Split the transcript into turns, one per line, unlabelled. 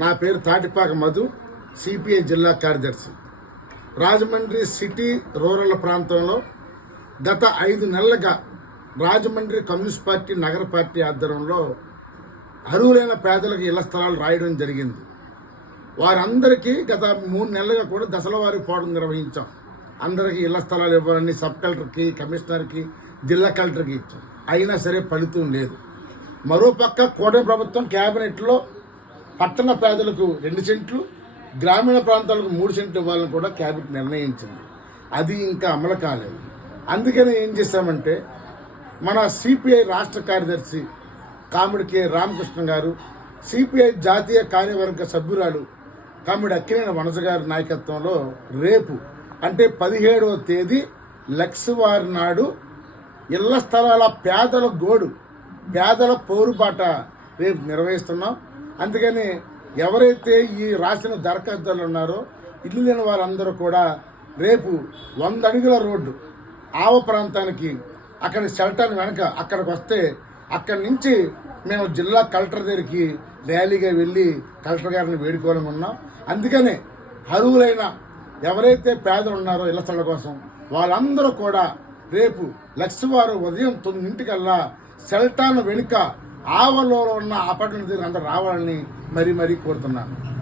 నా పేరు తాటిపాక మధు సిపిఐ జిల్లా కార్యదర్శి. రాజమండ్రి సిటీ రూరల్ ప్రాంతంలో గత ఐదు నెలలుగా రాజమండ్రి కమ్యూనిస్ట్ పార్టీ నగర పార్టీ ఆధ్వర్యంలో అర్హులైన పేదలకు ఇళ్ళ స్థలాలు రాయడం జరిగింది. వారందరికీ గత మూడు నెలలుగా కూడా దశల వారి పోవడం నిర్వహించాం. అందరికీ ఇళ్ళ స్థలాలు ఇవ్వాలని సబ్ కలెక్టర్కి కమిషనర్కి జిల్లా కలెక్టర్కి ఇచ్చాం. అయినా సరే ఫలితం లేదు. మరోపక్క కూటమి ప్రభుత్వం కేబినెట్లో పట్టణ పేదలకు రెండు సెంట్లు గ్రామీణ ప్రాంతాలకు మూడు సెంట్లు ఇవ్వాలని కూడా క్యాబినెట్ నిర్ణయించింది. అది ఇంకా అమలు కాలేదు. అందుకని ఏం చేశామంటే మన సిపిఐ రాష్ట్ర కార్యదర్శి కామిడి కె రామకృష్ణ గారు సిపిఐ జాతీయ కార్యవర్గ సభ్యురాలు కామిడి అక్కినేని వనజ గారి నాయకత్వంలో రేపు అంటే పదిహేడవ తేదీ లక్ష్వారి నాడు ఇళ్ళ స్థలాల పేదల గోడు పేదల పోరుబాట రేపు నిర్వహిస్తున్నాం. అందుకని ఎవరైతే ఈ రాసిన దరఖాస్తులు ఉన్నారో ఇల్లు లేని వారందరూ కూడా రేపు వంద అడుగుల రోడ్డు ఆవ ప్రాంతానికి అక్కడ షెల్టర్ వెనక అక్కడికి వస్తే అక్కడి నుంచి మేము జిల్లా కలెక్టర్ దగ్గరికి ర్యాలీగా వెళ్ళి కలెక్టర్ గారిని వేడుకోవాలని ఉన్నాం. అందుకనే అరువులైన ఎవరైతే పేదలు ఉన్నారో ఇళ్ళ స్థలం కోసం వాళ్ళందరూ కూడా రేపు లక్ష్మవారం ఉదయం తొమ్మిదింటికల్లా సెల్టాన్ వెనుక ఆవలో ఉన్న అపార్ట్మెంట్ దగ్గర అందరూ రావాలని మరీ మరీ కోరుతున్నాను.